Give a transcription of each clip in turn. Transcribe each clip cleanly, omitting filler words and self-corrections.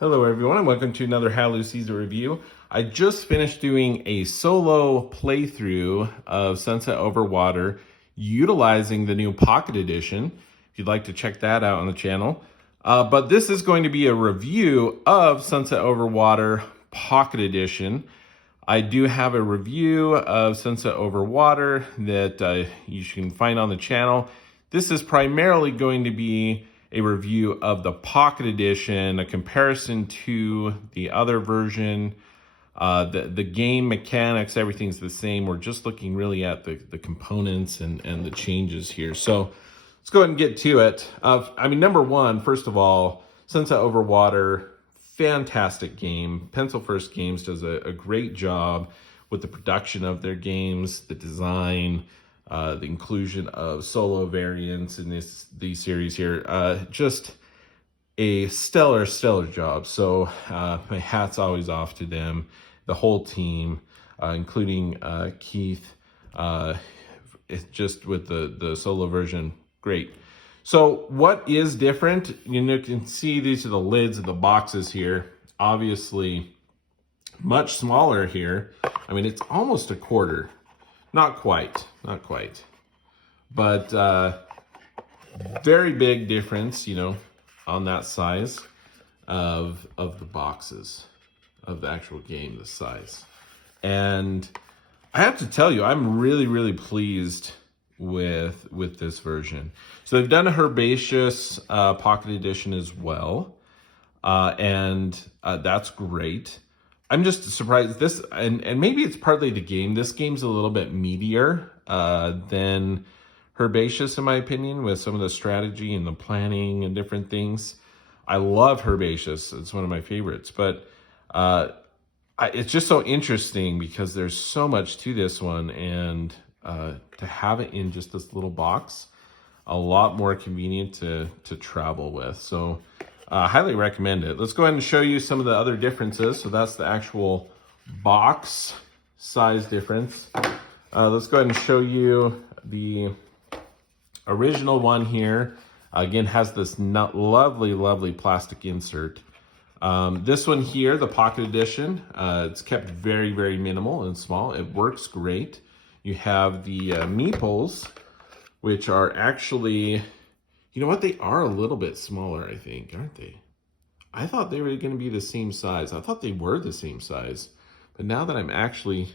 Hello everyone and welcome to another Hallelujah Caesar review. I just finished doing a solo playthrough of Sunset Over Water utilizing the new Pocket Edition. If you'd like to check that out on the channel. But this is going to be a review of Sunset Over Water Pocket Edition. I do have a review of Sunset Over Water that you can find on the channel. This is primarily going to be a review of the Pocket Edition, a comparison to the other version. The game mechanics, everything's the same. We're just looking really at the components and the changes here. So let's go ahead and get to it. Number one, first of all, Sunset Over Water, fantastic game. Pencil First Games does a great job with the production of their games, the design, the inclusion of solo variants in these series here. Just a stellar job. So my hat's always off to them, the whole team, including Keith. It's just with the solo version, great. So what is different? You can see these are the lids of the boxes here. Obviously, much smaller here. I mean, it's almost a quarter. Not quite, but very big difference, on that size of the boxes of the actual game, the size. And I have to tell you, I'm really pleased with this version. So they've done a Herbaceous Pocket Edition as well, and that's great. I'm just surprised this, and maybe it's partly the game. This game's a little bit meatier than Herbaceous, in my opinion, with some of the strategy and the planning and different things. I love Herbaceous. It's one of my favorites. But it's just so interesting because there's so much to this one. And to have it in just this little box, a lot more convenient to travel with. So highly recommend it. Let's go ahead and show you some of the other differences. So that's the actual box size difference. Let's go ahead and show you the original one here. Again, has this lovely plastic insert. This one here, the Pocket Edition, it's kept very minimal and small. It works great. You have the meeples, which are actually, you know what? They are a little bit smaller, I think, aren't they? I thought they were going to be the same size. I thought they were the same size. But now that I'm actually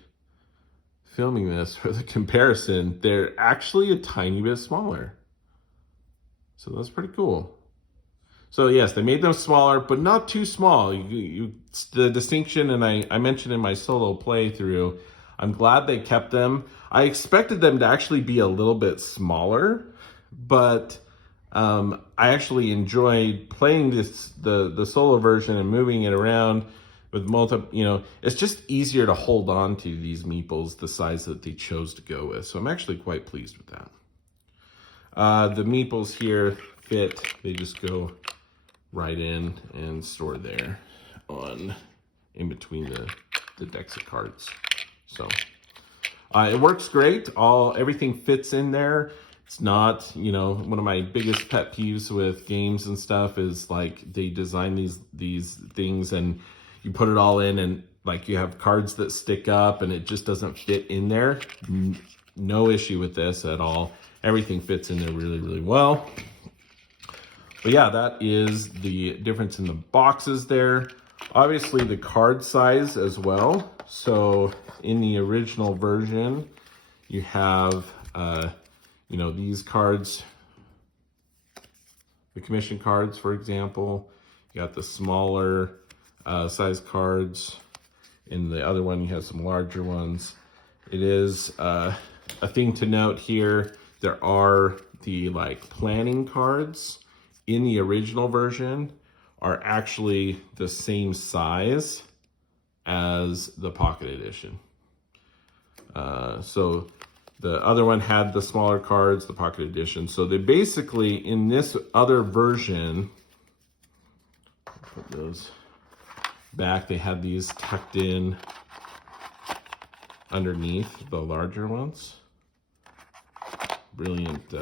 filming this for the comparison, they're actually a tiny bit smaller. So that's pretty cool. So yes, they made them smaller, but not too small. The distinction, and I mentioned in my solo playthrough, I'm glad they kept them. I expected them to actually be a little bit smaller, but I actually enjoyed playing the solo version and moving it around with it's just easier to hold on to these meeples the size that they chose to go with. So I'm actually quite pleased with that. The meeples here fit, they just go right in and store there in between the decks of cards. So it works great. Everything fits in there. It's not, one of my biggest pet peeves with games and stuff is like they design these things and you put it all in and like you have cards that stick up and it just doesn't fit in there. No issue with this at all. Everything fits in there really well. But yeah, that is the difference in the boxes there. Obviously the card size as well. So in the original version, you have, these cards, the commission cards, for example. You got the smaller size cards. In the other one, you have some larger ones. It is a thing to note here. There are the planning cards in the original version are actually the same size as the Pocket Edition. So the other one had the smaller cards, the Pocket Edition. So they basically, in this other version, put those back, they had these tucked in underneath the larger ones. Brilliant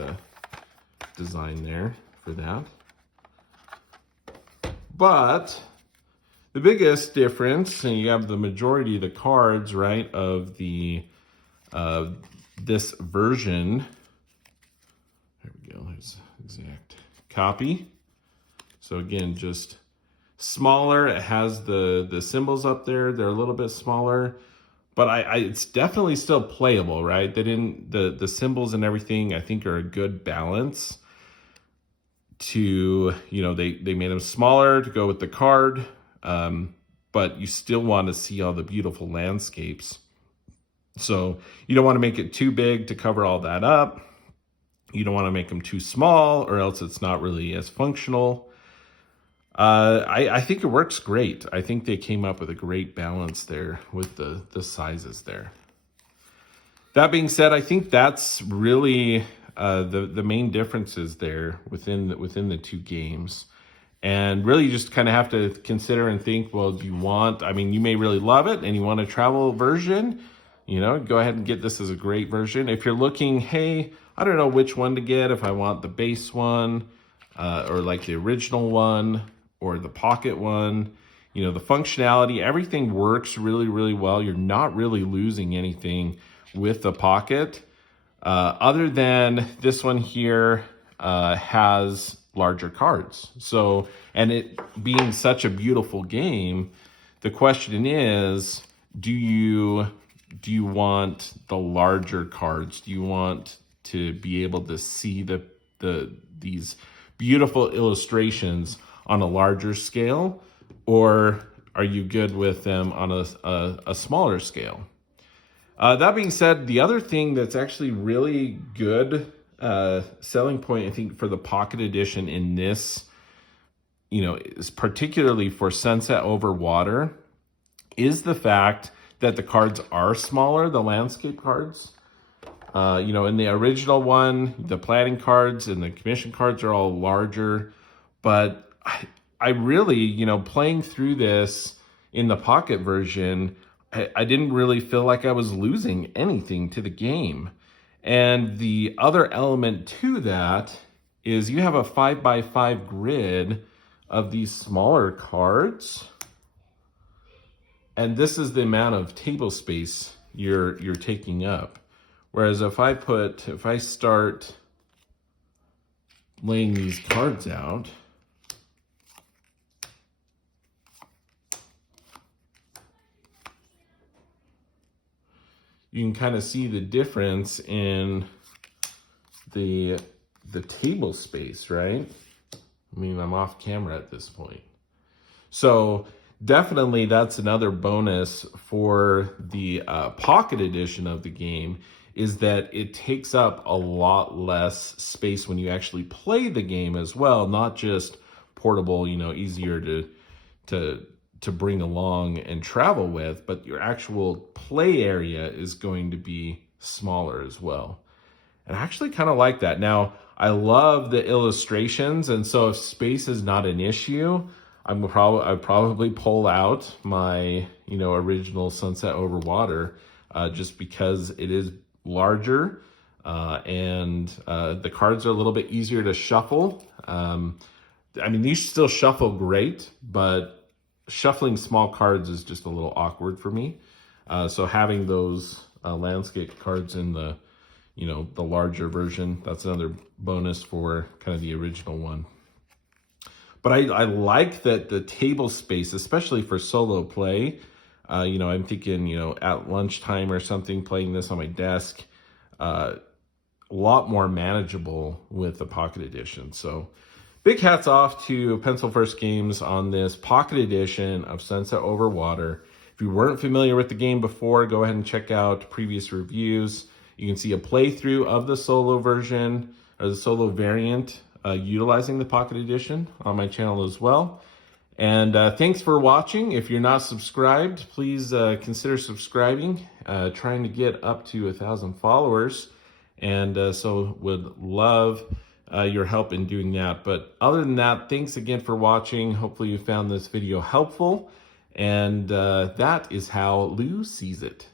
design there for that. But The biggest difference, and you have the majority of the cards, right, of the this version. There we go. There's exact copy. So again, just smaller. It has the symbols up there. They're a little bit smaller, but it's definitely still playable, right? They didn't the symbols and everything, I think, are a good balance to, you know, they made them smaller to go with the card, but you still want to see all the beautiful landscapes. So you don't want to make it too big to cover all that up. You don't want to make them too small, or else it's not really as functional. I think it works great. I think they came up with a great balance there with the sizes there. That being said, I think that's really the main differences there within the two games. And really, you just kind of have to consider and think, well, do you want, I mean, you may really love it and you want a travel version, you know, go ahead and get this as a great version. If you're looking, hey, I don't know which one to get, if I want the base one, or like the original one, or the pocket one, you know, the functionality, everything works really, really well. You're not really losing anything with the pocket, other than this one here has larger cards. So, and it being such a beautiful game, the question is, do you want the larger cards? Do you want to be able to see these beautiful illustrations on a larger scale, or are you good with them on a smaller scale? That being said, the other thing that's actually really good selling point, I think, for the Pocket Edition in this, you know, is particularly for Sunset Over Water, is the fact that the cards are smaller, the landscape cards. You know, in the original one, the planning cards and the commission cards are all larger, but I really, you know, playing through this in the Pocket version, I didn't really feel like I was losing anything to the game. And the other element to that is you have a 5x5 grid of these smaller cards. And this is the amount of table space you're taking up. Whereas if I start laying these cards out, you can kind of see the difference in the table space, right? I mean, I'm off camera at this point. So definitely that's another bonus for the Pocket Edition of the game, is that it takes up a lot less space when you actually play the game as well, not just portable, you know, easier to bring along and travel with, but your actual play area is going to be smaller as well. And I actually kind of like that. Now, I love the illustrations, and so if space is not an issue, I'd probably pull out my, you know, original Sunset Over Water, just because it is larger, and the cards are a little bit easier to shuffle. I mean, these still shuffle great, but shuffling small cards is just a little awkward for me. So having those landscape cards in the, you know, the larger version, that's another bonus for kind of the original one. But I like that the table space, especially for solo play, you know, I'm thinking, you know, at lunchtime or something, playing this on my desk, a lot more manageable with the Pocket Edition. So big hats off to Pencil First Games on this Pocket Edition of Sunset Over Water. If you weren't familiar with the game before, go ahead and check out previous reviews. You can see a playthrough of the solo version, or the solo variant, utilizing the Pocket Edition on my channel as well. And thanks for watching. If you're not subscribed, please consider subscribing. Trying to get up to 1,000 followers, and so would love your help in doing that. But other than that, thanks again for watching. Hopefully you found this video helpful, and that is how Lou sees it.